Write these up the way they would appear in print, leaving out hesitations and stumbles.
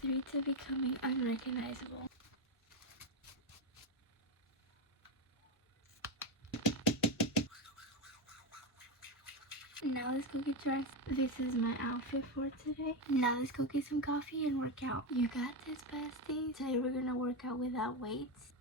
3 to becoming unrecognizable. Now let's go get dressed. This is my outfit for today. Now let's go get some coffee and work out. You got this, bestie. Today we're gonna work out without weights.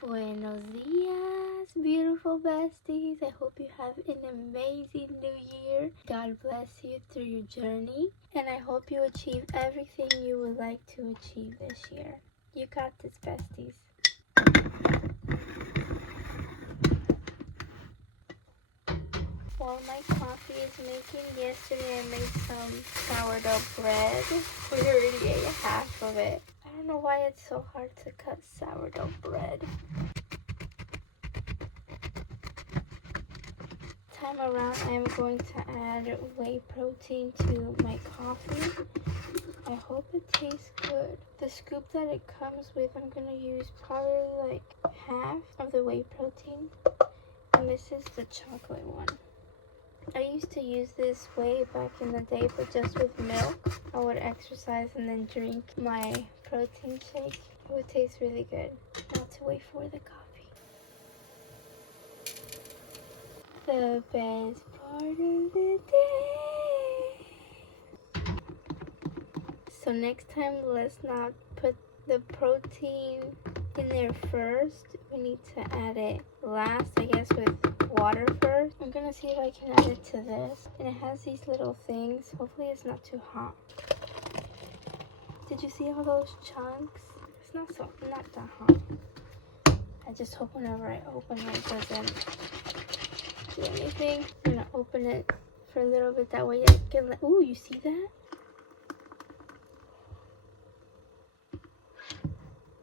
Buenos dias, beautiful besties. I hope you have an amazing new year. God bless you through your journey. And I hope you achieve everything you would like to achieve this year. You got this, besties. While my coffee is making, yesterday I made some sourdough bread. We already ate half of it. I don't know why it's so hard to cut sourdough bread. Time around, I am going to add whey protein to my coffee. I hope it tastes good. The scoop that it comes with, I'm going to use probably like half of the whey protein. And this is the chocolate one. I used to use this way back in the day, but just with milk. I would exercise and then drink my protein shake. It would taste really good. Now to wait for the coffee. The best part of the day. So next time, let's not put the protein in there first. We need to add it last, I guess, with water first. I'm gonna see if I can add it to this. And it has these little things. Hopefully it's not too hot. Did you see all those chunks? It's not that hot. I just hope whenever I open it doesn't do anything. I'm gonna open it for a little bit, that way I can ooh, you see that?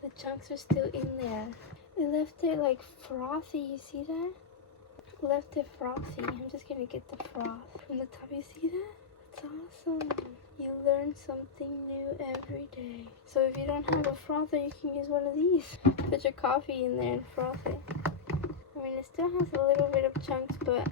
The chunks are still in there. It left it like frothy, you see that? Left it frothy. I'm just gonna get the froth from the top. You see that? It's awesome. You learn something new every day. So if you don't have a frother, you can use one of these. Put your coffee in there and froth it. I mean, it still has a little bit of chunks, but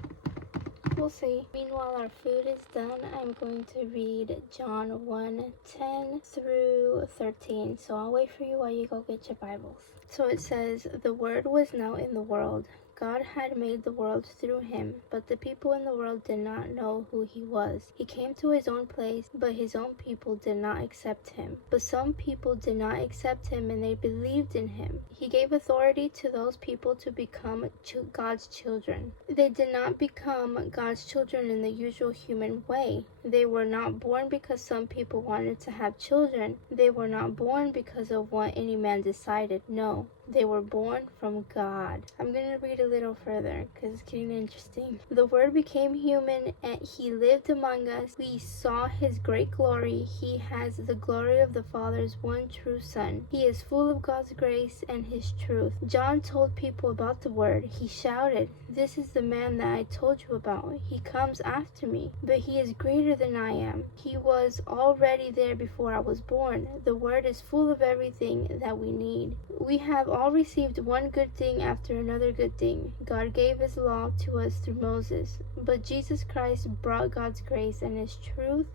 we'll see. Meanwhile, our food is done. I'm going to read John 1:10 through 13. So I'll wait for you while you go get your Bibles. So it says, "The Word was now in the world. God had made the world through him, but the people in the world did not know who he was. He came to his own place, but his own people did not accept him. But some people did not accept him, and they believed in him. He gave authority to those people to become God's children. They did not become God's children in the usual human way. They were not born because some people wanted to have children. They were not born because of what any man decided. No, they were born from God." I'm going to read a little further because it's getting interesting. "The Word became human and he lived among us. We saw his great glory. He has the glory of the Father's one true Son. He is full of God's grace and his truth." John told people about the Word. He shouted, "This is the man that I told you about. He comes after me, but he is greater than I am. He was already there before I was born. The Word is full of everything that we need. We have all received one good thing after another good thing. God gave his law to us through Moses, but Jesus Christ brought God's grace and his truth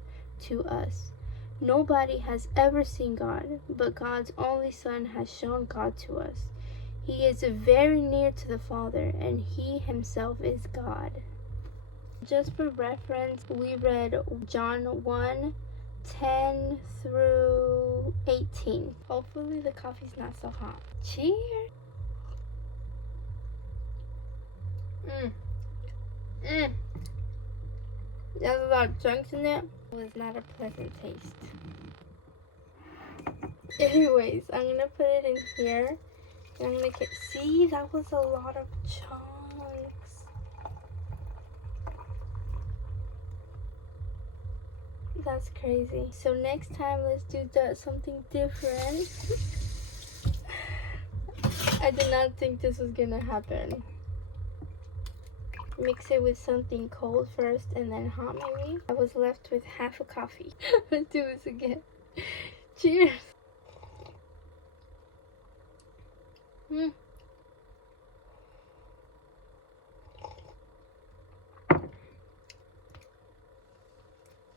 to us. Nobody has ever seen God, but God's only Son has shown God to us. He is very near to the Father, and he himself is God." Just for reference, we read John 1:10 through 18. Hopefully the coffee's not so hot. Cheers! There's a lot of chunks in it. It was not a pleasant taste. Anyways, I'm gonna put it in here. And I'm gonna see, that was a lot of chunks. That's crazy. So next time, let's do something different. I did not think this was gonna happen. Mix it with something cold first and then hot maybe. I was left with half a coffee. Let's do this again. Cheers. Mm.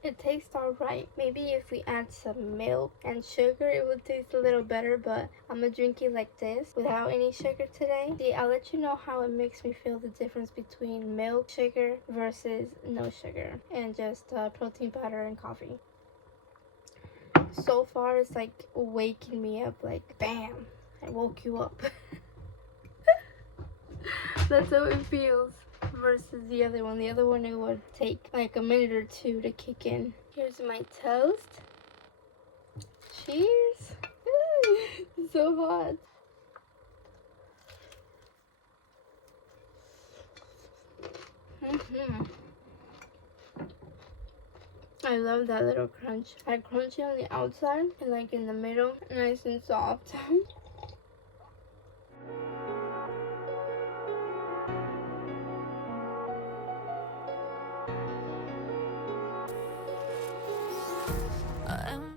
It tastes alright. Maybe if we add some milk and sugar, it would taste a little better, but I'm gonna drink it like this without any sugar today. See, I'll let you know how it makes me feel the difference between milk, sugar versus no sugar, and just protein powder and coffee. So far, it's like waking me up, like bam, I woke you up. That's how it feels. Versus the other one. The other one, it would take like a minute or two to kick in. Here's my toast. Cheers. So hot. I love that little crunch. I crunchy on the outside and like in the middle, nice and soft.